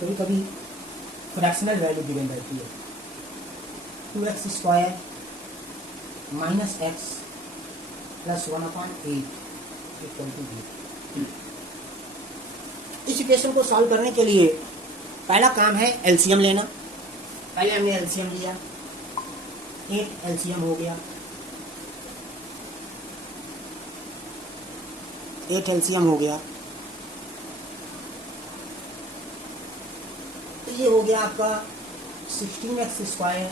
कभी कभी fractional value given रहती है। 2x² minus x plus 1/8 equal to 0। इस इक्वेशन को सॉल्व करने के लिए पहला काम है एलसीएम लेना। पहले हमने एलसीएम लिया, 8 एलसीएम हो गया, 8 एलसीएम हो गया, तो ये हो गया आपका 16x²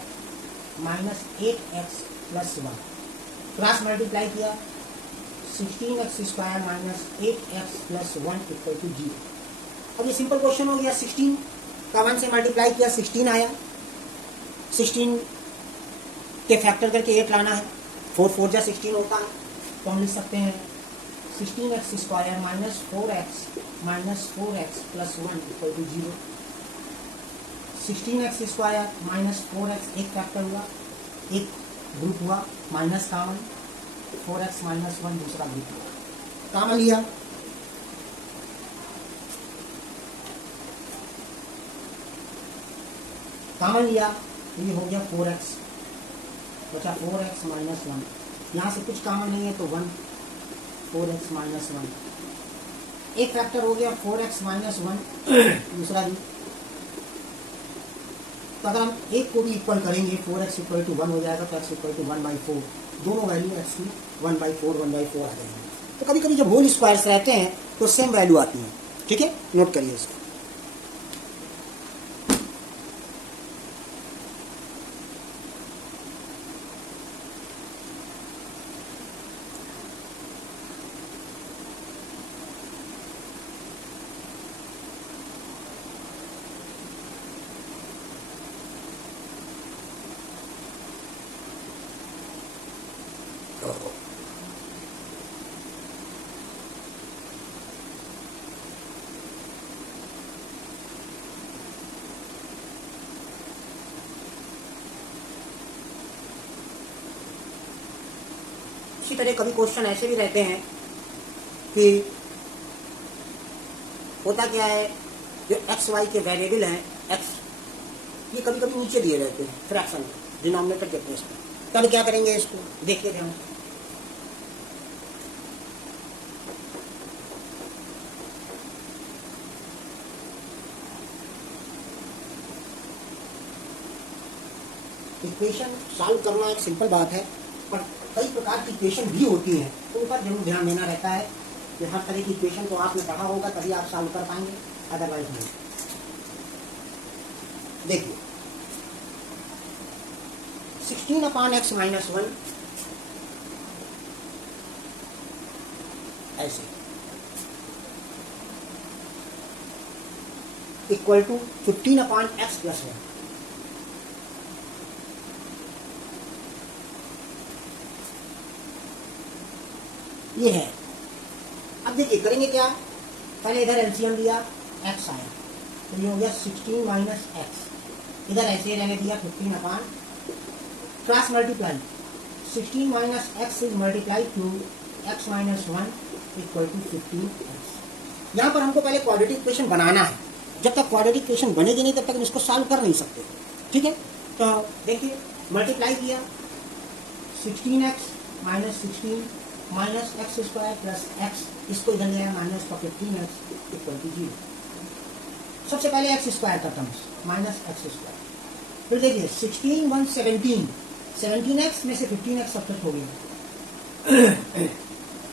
minus 8x plus 1। Cross multiply किया, 16x² minus 8x plus 1 equal to 0। अब ये सिंपल क्वेश्चन हो गया। 16 का 1 से मल्टीप्लाई किया, 16 आया। 16 के फैक्टर करके 8 लाना है, 4 4 जा 16 होता है, तो हम लिख सकते हैं 16x² minus 4x plus 1 equal to 0। 16x² minus 4x एक फैक्टर हुआ, एक ग्रुप हुआ, माइनस कॉमन, 4x माइनस 1 दूसरा ग्रुप हुआ, कॉमन लिया, कॉमन लिया, ये हो गया 4x, बचा 4x माइनस 1। यहाँ से कुछ कॉमन नहीं है तो 1, 4x माइनस 1 एक फैक्टर हो गया, 4x माइनस 1 दूसरा भी। तो अगर हम एक को भी इक्वल करेंगे, 4x इक्वल टू 1 हो जाएगा, तो x इक्वल टू 1/4, दोनों वैल्यू x की 1/4 आ जाएंगे। तो कभी कभी जब होल स्क्वायर्स रहते हैं तो सेम वैल्यू आती है। ठीक है, नोट करिए इसको। इसी तरह कभी क्वेश्चन ऐसे भी रहते हैं कि होता क्या है, जो एक्स वाई के वेरिएबल हैं, एक्स ये कभी कभी नीचे दिए रहते हैं फ्रैक्शन डिनोमिनेटर के प्लेस पर। तब क्या करेंगे, इसको देखिए ध्यान। इक्वेशन सॉल्व करना एक सिंपल बात है, पर कई प्रकार की इक्वेशन भी होती हैं, तो उन पर जरूर ध्यान देना रहता है कि हर तरह की इक्वेशन को आपने पढ़ा होगा तभी आप सॉल्व कर पाएंगे, अदरवाइज नहीं। देखिए 16/x माइनस 1 ऐसे इक्वल टू 15/x प्लस 1। ये है। अब देखिए करेंगे क्या, पहले इधर एलसीएम लिया, x आया, तो ये हो गया 16 माइनस एक्स, इधर ऐसे रहने दिया 15/, cross multiply, 16 minus x is multiply to x minus 1 equal to 15x। यहाँ पर हमको पहले क्वाड्रेटिक इक्वेशन बनाना है, जब तक क्वाड्रेटिक इक्वेशन बनेगी नहीं तब तक हम इसको सॉल्व कर नहीं सकते। ठीक है, तो देखिए मल्टीप्लाई किया, 16x minus 16 minus x² plus x, इसको इधर ले आया माइनस का 15x इक्वल टू 0। सबसे पहले x² का टर्म्स माइनस x², फिर देखिए 16 1 17, 17x में से 15x सब्ट्रैक्ट हो गया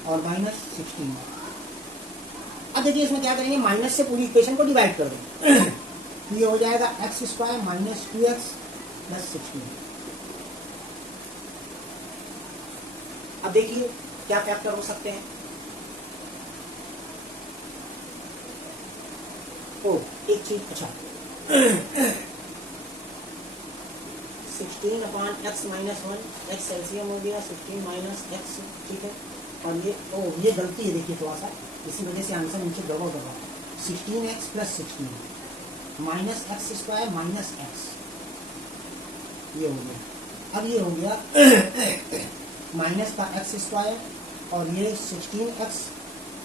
और माइनस 16। अब देखिए इसमें क्या करेंगे, माइनस से पूरी इक्वेशन को डिवाइड कर देंगे, ये हो जाएगा x² माइनस 2x प्लस 16। अब देखिए क्या फैक्टर हो सकते हैं। ओ एक चीज, अच्छा 16/x माइनस 1, x एलसीएम हो गया 16 माइनस x। ठीक है, और ये गलती है, देखिए थोड़ा सा, इसी वजह से आंसर नीचे दबा 16x plus 16 minus x² minus x, ये हो गया। अब ये हो गया माइनस का x² और ये 16x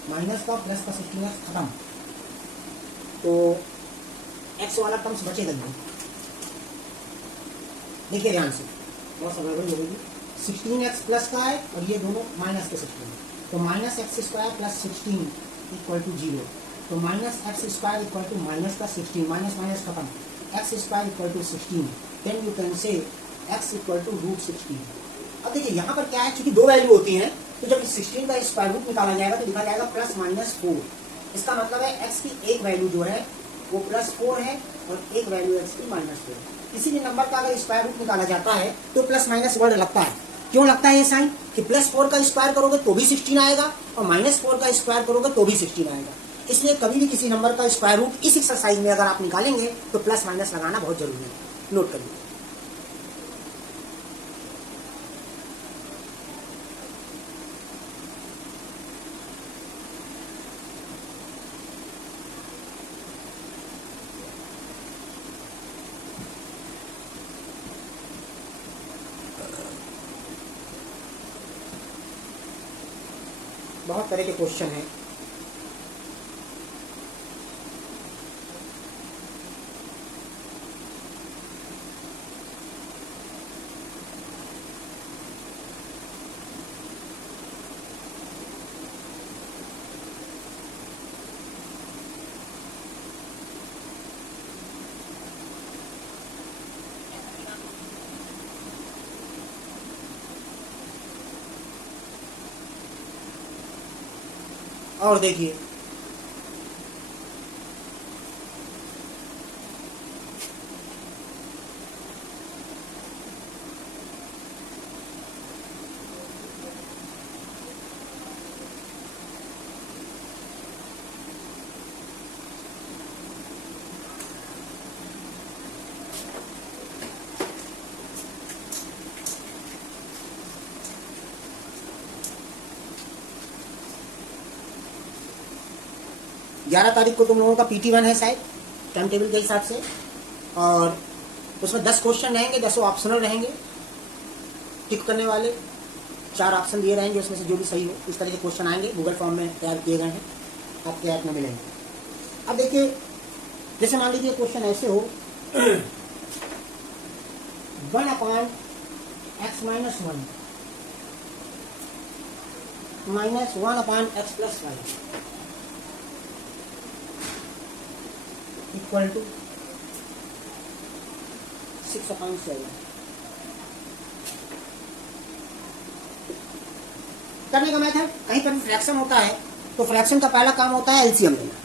माइनस का प्लस का 16x खत्म, तो एक्स वाला टर्म्स बचेगा नहीं। देखिए ध्यान से, बहुत सा गड़बड़ी होगी। 16x प्लस का है और ये दोनों माइनस के 16, तो minus x square plus 16 equal to 0। तो minus x square equal to minus का 16, माइनस माइनस खत्म, x square equal to 16, then you can say x equal to root 16। अब देखिए यहाँ पर क्या है, चूंकि दो वैल्यू होती हैं, तो जब 16 का स्क्वायर रूट निकाला जाएगा तो लिखा जाएगा प्लस माइनस 4। इसका मतलब है एक्स की एक वैल्यू जो है वो प्लस 4 है और एक वैल्यू एक्स की माइनस 4 है। किसी भी नंबर का अगर स्क्वायर रूट निकाला जाता है तो प्लस माइनस वर्ड लगता है। क्यों लगता है ये साइन, कि प्लस 4 का स्क्वायर करोगे तो भी 16 आएगा और माइनस 4 का स्क्वायर करोगे तो भी 16 आएगा। इसलिए कभी भी किसी नंबर का स्क्वायर रूट इस एक्सरसाइज में अगर आप निकालेंगे तो प्लस माइनस लगाना बहुत जरूरी है, नोट करिए। बहुत तरह के क्वेश्चन हैं। और देखिए ग्यारह तारीख को तुम लोगों का PT1 है शायद, टाइम टेबल के हिसाब से, और उसमें 10 क्वेश्चन रहेंगे, 10 ऑप्शनल रहेंगे, टिक करने वाले 4 ऑप्शन दिए रहेंगे, उसमें से जो भी सही हो इस तरह के क्वेश्चन आएंगे, गूगल फॉर्म में तैयार किए गए हैं, आपके ऐप में मिलेंगे। अब देखिए, जैसे मान लीजिए क्वेश्चन ऐसे हो 1/x minus 1 minus 1/x plus 5 equal to 6/7। करने का मेथड, कहीं पर फ्रैक्शन होता है तो फ्रैक्शन का पहला काम होता है एलसीएम लेना।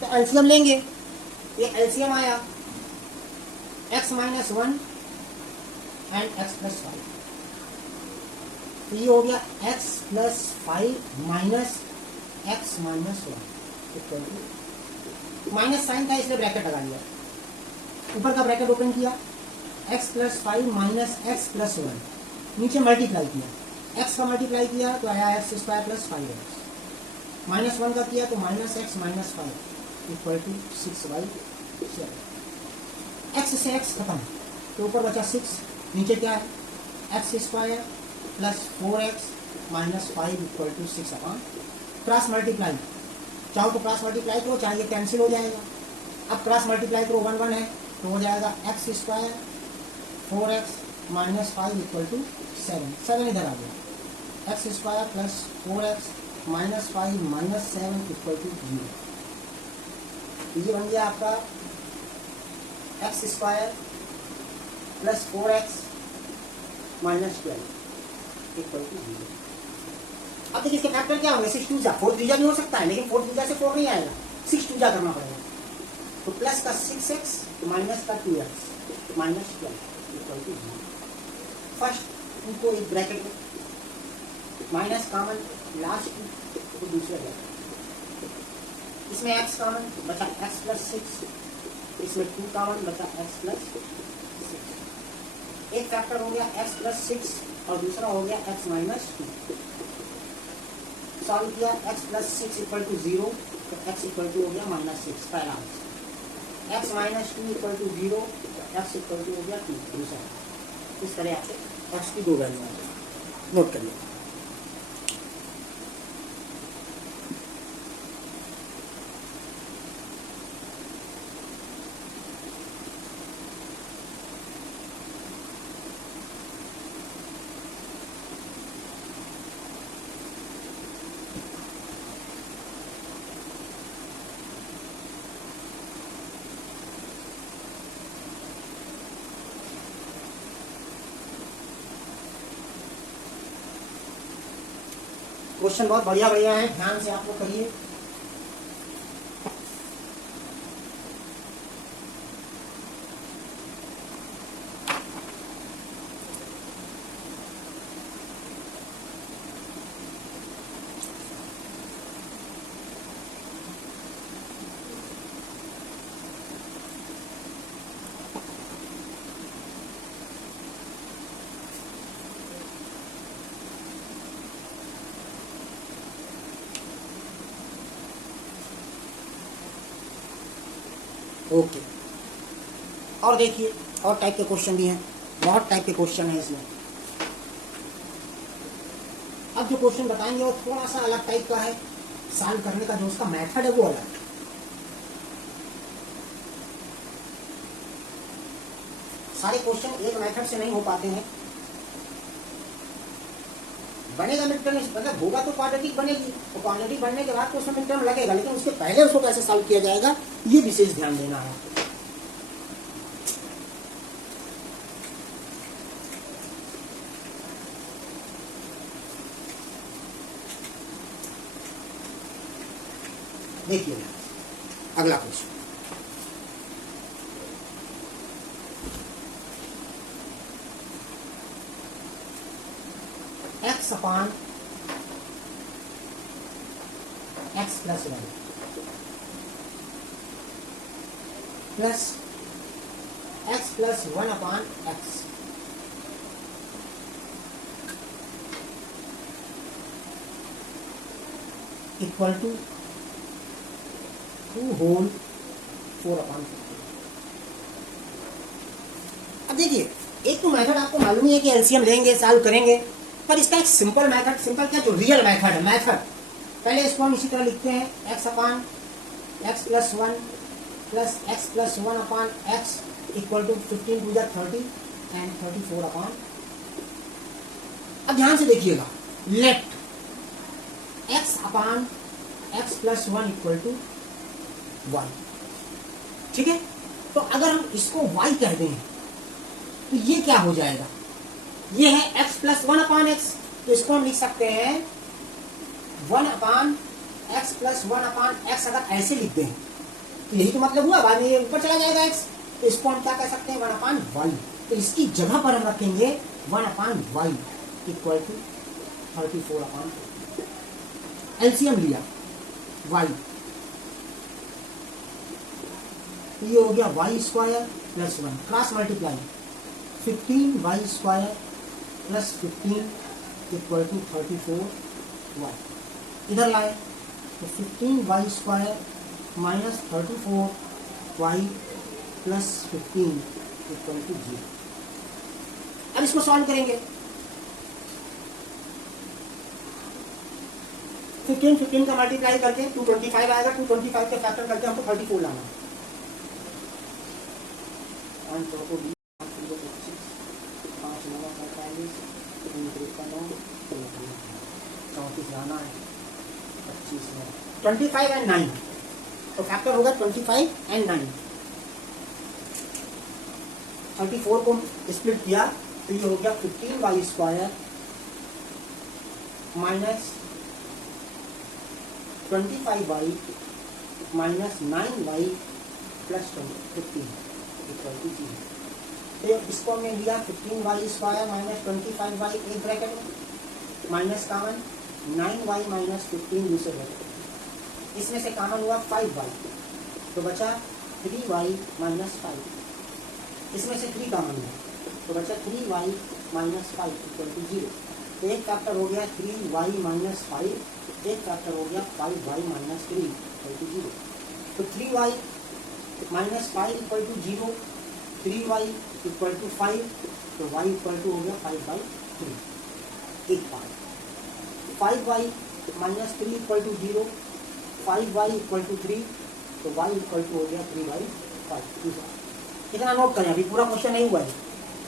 तो एलसीएम लेंगे, ये एलसीएम आया x minus 1 and x plus 5, तो ये हो गया x plus 5 minus x minus 1 equal to, minus sign था इसलिए ब्रैकेट लगा लिया, ऊपर का ब्रैकेट ओपन किया, x plus 5 minus x plus 1, नीचे मल्टीप्लाई किया, x का मल्टीप्लाई किया तो आया x square plus 5x, minus 1 का किया तो minus x minus 5 equal to 6/7। x से x खत्म तो ऊपर बचा 6, नीचे क्या है x square plus 4x minus 5 equal to 6 upon, cross multiply, चाहो तो क्रॉस मल्टीप्लाई करो, चाहे कैंसिल हो जाएगा। अब क्रॉस मल्टीप्लाई करो 1 1 है तो हो जाएगा x square 4x minus 5 equal to 7 इधर आ गया, x square plus 4x minus 5 minus 7 equal to 0। ये बन गया आपका x square plus 4x minus 12 equal to 0। अब देखिए इसके फैक्टर क्या होंगे, 6 2 जा, 4 3 जा भी हो सकता है, लेकिन 4 3 जा से 4 नहीं आएगा, 6 2 जा करना पड़ेगा। तो प्लस का 6x तो माइनस का 2x minus 12 equal to 0। First इनको एक ब्रैकेट में, माइनस कॉमन लास्ट तो दूसरे ब्रैकेट, इसमें x कॉमन बचा x प्लस 6, इसमें 2 कॉमन बचा x प्लस 6। एक फैक्टर हो गया x प्लस 6 और दूसरा हो गया x माइनस 2। सॉल्व किया, x प्लस 6 इक्वल टू 0 तो x इक्वल टू हो गया माइनस 6 पहला answer, x minus 2 equal to 0 तो x इक्वल टू हो गया 2 दूसरा। इस तरह आपसे x की 2 वैल्यू आ जाएगी, नोट कर लिया। क्वेश्चन बहुत बढ़िया बढ़िया है, ध्यान से आप लोग करिए। ओके, और देखिए और टाइप के क्वेश्चन भी हैं, बहुत टाइप के क्वेश्चन हैं इसमें। अब जो क्वेश्चन बताएंगे वो थोड़ा सा अलग टाइप का है, सॉल्व करने का जो उसका मेथड है वो अलग है। सारे क्वेश्चन एक मेथड से नहीं हो पाते हैं। बनेगा मिड टर्म, मतलब होगा तो क्वाड्रेटिक बनेगी, और क्वाड्रेटिक बनने के बाद तो उसमें मिड टर्म लगेगा, लेकिन उसके पहले उसको कैसे सॉल्व किया जाएगा ये विशेष ध्यान देना है। देखिए अगला question, x upon x plus 1 plus x plus 1 upon x equal to 2 whole 4 upon 15। अब देखिए एक तो मेथड आपको मालूम ही है कि एलसीएम लेंगे सॉल्व करेंगे, पर इसका एक सिंपल मेथड, सिंपल क्या, जो रियल मेथड है, मेथड पहले इसको हम इसी तरह लिखते हैं, x upon x plus 1 plus x plus 1 upon x equal to 15 to the 30 and 34 upon. अब ध्यान से देखिएगा, let x upon x plus 1 equal to y, ठीक है। तो अगर हम इसको y कह दें तो ये क्या हो जाएगा, ये है x प्लस 1 अपॉन x, तो इसको हम लिख सकते हैं 1 upon x plus 1 upon x। अगर ऐसे लिख दें तो यही तो मतलब हुआ, बाद में ये ऊपर चला जाएगा x, तो इसको हम क्या कह सकते हैं 1 अपॉन y। तो इसकी जगह पर हम रखेंगे 1 upon y equal to 34 upon. LCM लिया y, ये हो गया y square plus 1, cross multiply 15y square plus 15 equal to 34y। इधर लाए तो 15y square minus 34y plus 15 equal to 0। अब इसको सॉल्व करेंगे, 15 का मल्टीप्लाई करके 225 आएगा, 225 के फैक्टर करके हमको 34 लाना है। 25 एंड 9, तो फैक्टर होगा 25 एंड 9। 34 को स्प्लिट किया तो ये हो गया 15y square minus 25y minus 9y plus 15 equal to 0। तो इसको हमने लिया 15y स्क्वायर माइनस 25y एक ब्रैकेट में, माइनस कॉमन 9y माइनस 15 दूसरे ब्रैकेट में, इसमें से कॉमन हुआ 5y, तो बचा 3y माइनस 5, इसमें से 3 कॉमन हुआ तो बचा 3y माइनस 5 इक्वल टू 0। तो एक फैक्टर हो गया 3y माइनस 5, एक फैक्टर हो गया 5y माइनस 3 इक्वल टू 0। तो 3y minus 5 equal to 0, 3y equal to 5, तो y इक्वल टू हो गया 5/3। एक part 5y minus 3 equal to 0, 5y equal to 3, तो y इक्वल टू हो गया 3/5। इतना नोट करें, अभी पूरा क्वेश्चन नहीं हुआ है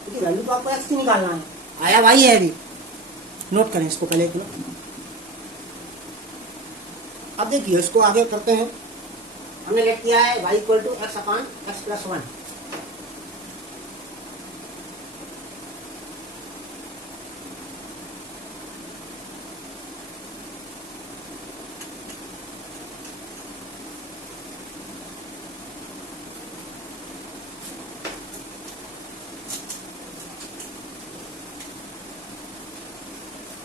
क्योंकि वैल्यू तो आपको x की निकालना है, आया y है अभी, नोट करें इसको पहले एक मिनट। अब देखिए इसको आगे करते हैं, हमने लेट किया है y equal to x upon x plus 1।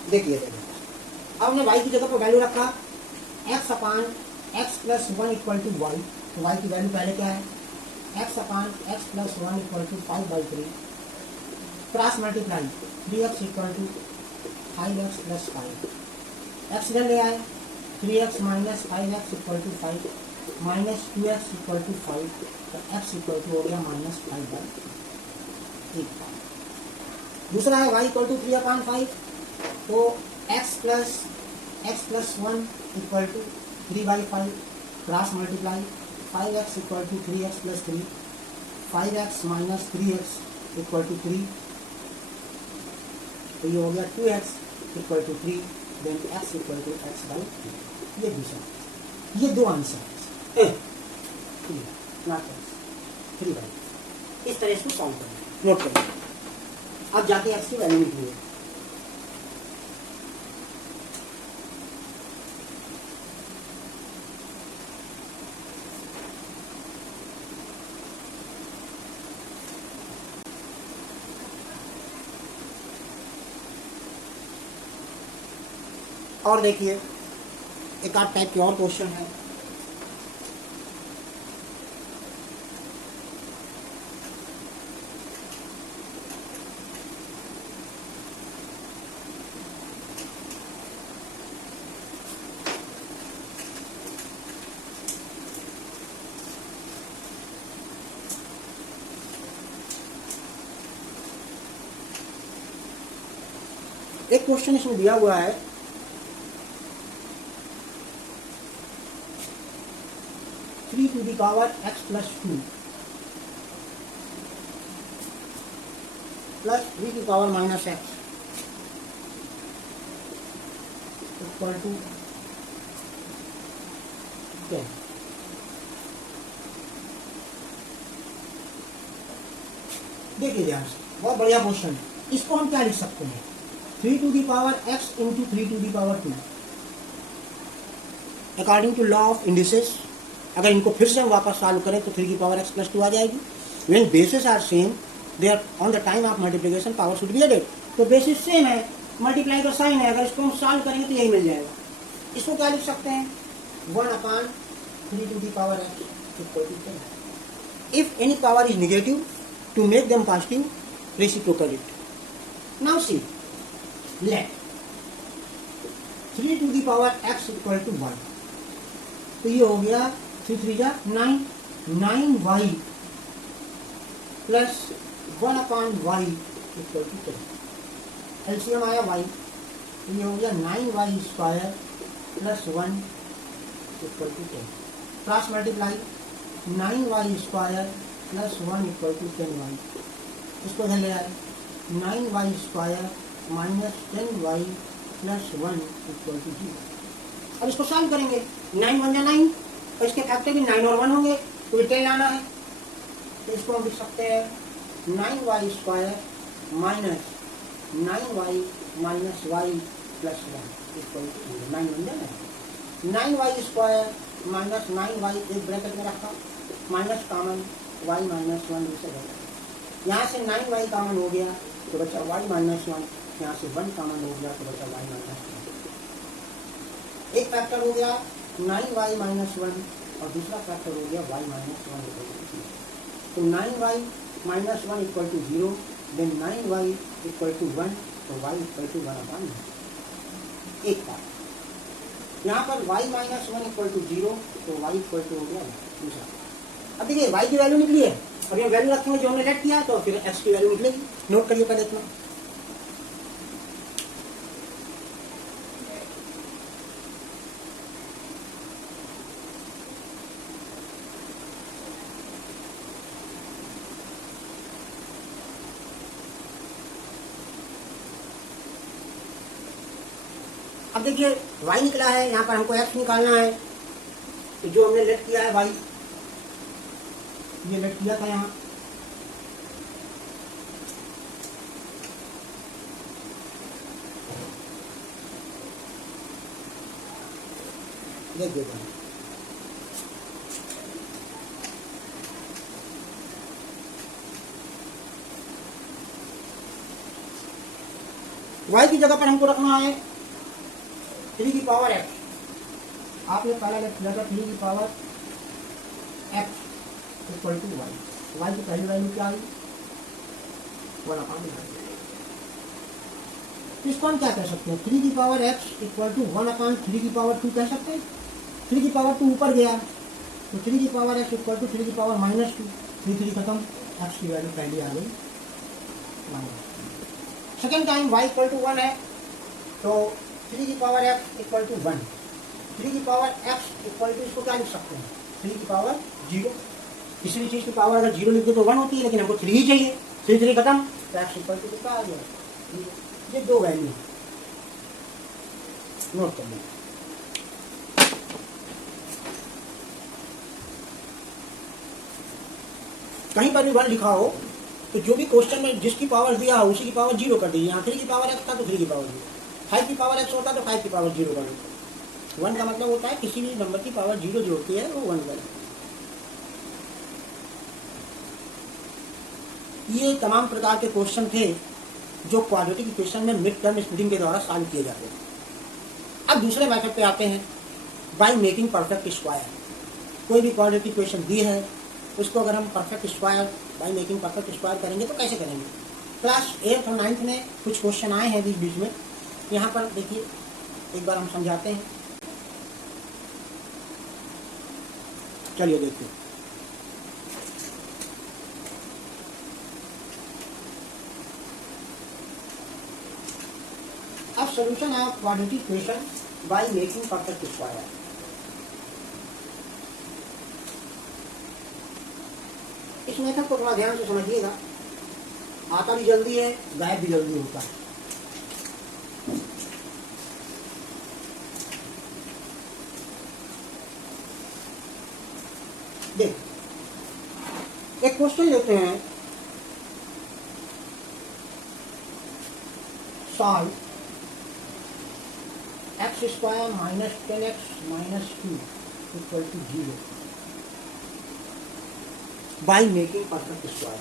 देखिए अब हमने y की जगह पर वैल्यू रखा x upon x plus 1 equal to y. तो y की वैल्यू पहले क्या है, x upon x plus 1 equal to 5/3 cross multiply 3x equal to 5x plus 5, x इधर ले आए 3x minus 5x equal to 5 minus 2x equal to 5, तो x equal to हो गया -5/1। दूसरा है y इक्वल टू 3/5, तो x plus 1 equal to 3/5 cross multiply 5x equal to 3x plus 3, 5x minus 3x equal to 3, तो ये हो गया 2x equal to 3, then x equal to x/3। ये दूसरा, ये दो आंसर नॉट x 3/, इस तरह इसको सॉल्व करना, नोट करिए। अब जाके x की वैल्यू निकलिए। और देखिए एक आध टाइप के और क्वेश्चन है। एक क्वेश्चन इसमें दिया हुआ है, three to the power x plus 2 plus 3 की power minus x equal to 10। देखिए ध्यान से, बहुत बढ़िया क्वेश्चन है। इसको हम क्या लिख सकते हैं, 3 to the power x into 3 to the power 2 according to law of indices. अगर इनको फिर से हम वापस सॉल्व करें तो 3 की पावर x प्लस 2 आ जाएगी। When basis are same there on the time of multiplication power should be added. तो बेसिस सेम है, मल्टीप्लाई का साइन है, अगर इसको हम सॉल्व करेंगे तो यही मिल जाएगा। इसको क्या लिख सकते हैं, 1/3 to the power x equal to 10। If any power is negative to make them positive reciprocal it. Now see let 3 to the power x equal to 1, तो ये हो गया 3 3 जा 9, 9y plus 1/y equal to 10। LCM आया y, तो ये हो गया 9y square plus 1 equal to 10। Cross multiply 9y square plus 1 equal to 10y। इसको इधर ले आए 9y square minus 10y plus 1 equal to 0। अब इसको सॉल्व करेंगे, 9 1 जा 9 और इसके फैक्टर भी 9 और 1 होंगे, तो 10 लाना है। तो इसको हम लिख सकते हैं 9y square minus 9y minus y plus 1 equal to 0। 9 1 जा 9y स्क्वायर माइनस 9y एक ब्रैकेट में रखा, माइनस कॉमन y माइनस 1 दूसरे ब्रैकेट। यहाँ से 9y कॉमन हो गया तो बचा y माइनस 1, यहाँ से 1 कॉमन हो गया तो बचा y माइनस 1। एक फैक्टर हो गया 9y माइनस 1 और दूसरा फैक्टर हो गया y माइनस 1 इक्वल टू 0। तो 9y minus 1 equal to 0, then 9y equal to 1, तो y इक्वल टू 1/9। एक बार यहाँ पर y माइनस 1 इक्वल टू 0, तो y इक्वल टू हो गया दूसरा। अब देखिए y की वैल्यू निकली है, अब ये वैल्यू रखेंगे जो हमने लेट किया, तो फिर x की वैल्यू निकलेगी। नोट करिए पहले इतना। अब देखिए y निकला है, यहाँ पर हमको x निकालना है, तो जो हमने लेट किया है y, ये लेट किया था यहाँ, देखिए y की जगह पर हमको रखना है 3 की पावर x। आपने पहला लिखा 3 की power x equal to y। y की पहली वैल्यू क्या आई? 1/। इसको हम क्या कह सकते हैं? 3 की पावर x इक्वल टू 1/3 की पावर 2 कह सकते हैं। 3 की पावर 2 ऊपर गया तो 3 की पावर x इक्वल टू 3 की पावर -2। 3 खत्म, x की वैल्यू पहली आ गई -2। Second time y equal to 1 है तो 3 की पावर x इक्वल टू 1। 3 की पावर x इक्वल टू इसको क्या लिख सकते हैं? 3 की पावर 0। किसी भी चीज़ की पावर अगर 0 लिख दो तो 1 होती है, लेकिन हमको 3 ही चाहिए। 3 खत्म तो x इक्वल टू कितना आ गया? ये दो वैल्यू नोट कर लें। कहीं पर भी 1 लिखा हो तो जो भी क्वेश्चन में जिसकी पावर दिया हो उसी की पावर 0 कर दीजिए। यहाँ 3 की पावर x था तो 3 की पावर 0, 5 की पावर x होता तो 5 की पावर 0 कर दीजिए। 1 का मतलब होता है किसी भी नंबर की पावर 0 जो होती है वो 1 करें। ये तमाम प्रकार के क्वेश्चन थे जो क्वाड्रेटिक इक्वेशन में मिड टर्म स्प्लिटिंग के द्वारा सॉल्व किए जाते हैं। अब दूसरे मेथड पे आते हैं, बाय मेकिंग परफेक्ट स्क्वायर। कोई भी क्वाड्रेटिक इक्वेशन दी है उसको अगर हम perfect square by making perfect square करेंगे तो कैसे करेंगे? क्लास 8 और 9 में कुछ क्वेश्चन आए हैं बीच बीच में, यहाँ पर देखिए एक बार हम समझाते हैं। चलिए देखते हैं। अब solution of quadratic equation by making perfect square. इस मेथड को थोड़ा ध्यान से समझिएगा, आता भी जल्दी है, गायब भी जल्दी होता है। देख, एक क्वेश्चन लेते हैं, solve x square minus 10x minus 2 equal to 0 by making perfect square.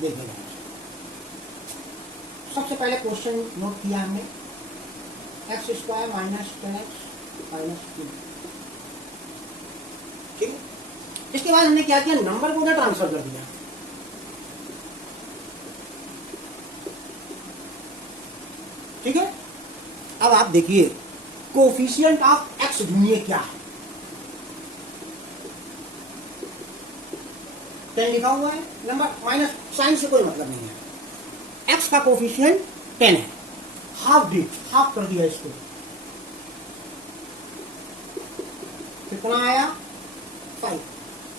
देखिएगा, सबसे पहले क्वेश्चन नोट किया हमने, x square minus 10x minus 2। ठीक है, इसके बाद हमने क्या किया? नंबर को उधर ट्रांसफर कर दिया। ठीक है, अब आप देखिए कोफिशिएंट ऑफ एक्स ढूंढिए क्या है। 10 लिखा हुआ है, नंबर माइनस साइन से कोई मतलब नहीं है। एक्स का कोफिशिएंट 10 है, हाफ कर दिया इसको, कितना आया? 5।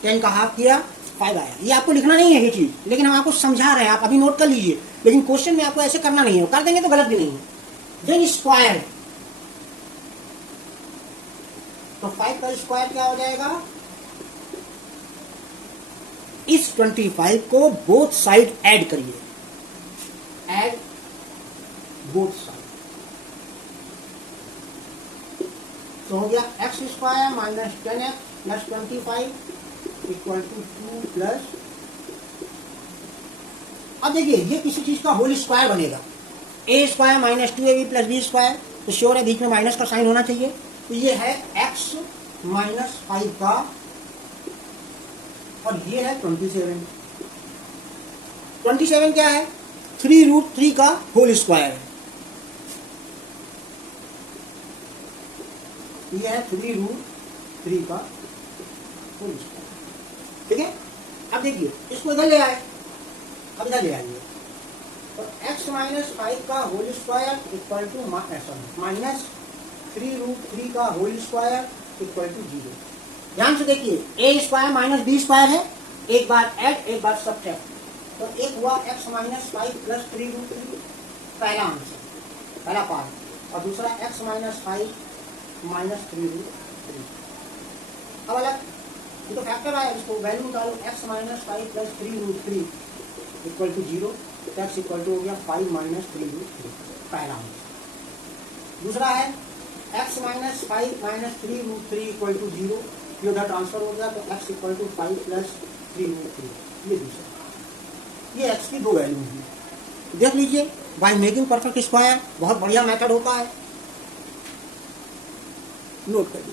10 का हाफ किया 5 आया। ये आपको लिखना नहीं है ये चीज, लेकिन हम आपको समझा रहे हैं, आप अभी नोट कर लीजिए। लेकिन क्वेश्चन में आपको ऐसे करना नहीं है, कर देंगे तो गलत भी नहीं है। देन स्क्वायर, तो 5 का स्क्वायर क्या हो जाएगा? इस 25 को बोथ साइड ऐड करिए, ऐड बोथ साइड, तो हो गया x square minus 10x plus 25 equal to 2 plus. अब देखिए ये किसी चीज का होल स्क्वायर बनेगा। A square minus 2ab plus b square, तो श्योर है बीच में माइनस का साइन होना चाहिए। तो ये है x माइनस 5 का, और ये है 27। 27 क्या है? 3√3 का होल स्क्वायर है। ये है 3√3 का होल स्क्वायर। ठीक है, अब देखिए इसको इधर ले आए, अब इधर ले आइए, तो x माइनस 5 का whole square equal to minus 3√3 का होल स्क्वायर इक्वल टू 0। ध्यान से देखिए, ए स्क्वायर माइनस बी स्क्वायर है, एक बार ऐड एक बार सब्ट्रैक्ट, तो एक हुआ x माइनस 5 प्लस 3√3, पहला आंसर, पहला पार्ट, और दूसरा x माइनस 5 माइनस 3√3। अब अलग, ये तो फैक्टर आया, इसको वैल्यू डालो, x minus 5 plus 3√3 equal to 0, x equal to हो गया 5 माइनस 3√3, पहला आंसर। दूसरा है x minus 5 minus 3 root 3 equal to 0, ये उधर ट्रांसफर हो गया तो x equal to 5 plus 3 root 3, ये दूसरा, ये x की दो वैल्यू हैं। देख लीजिए बाय मेकिंग परफेक्ट स्क्वायर बहुत बढ़िया मेथड होता है, नोट करिए।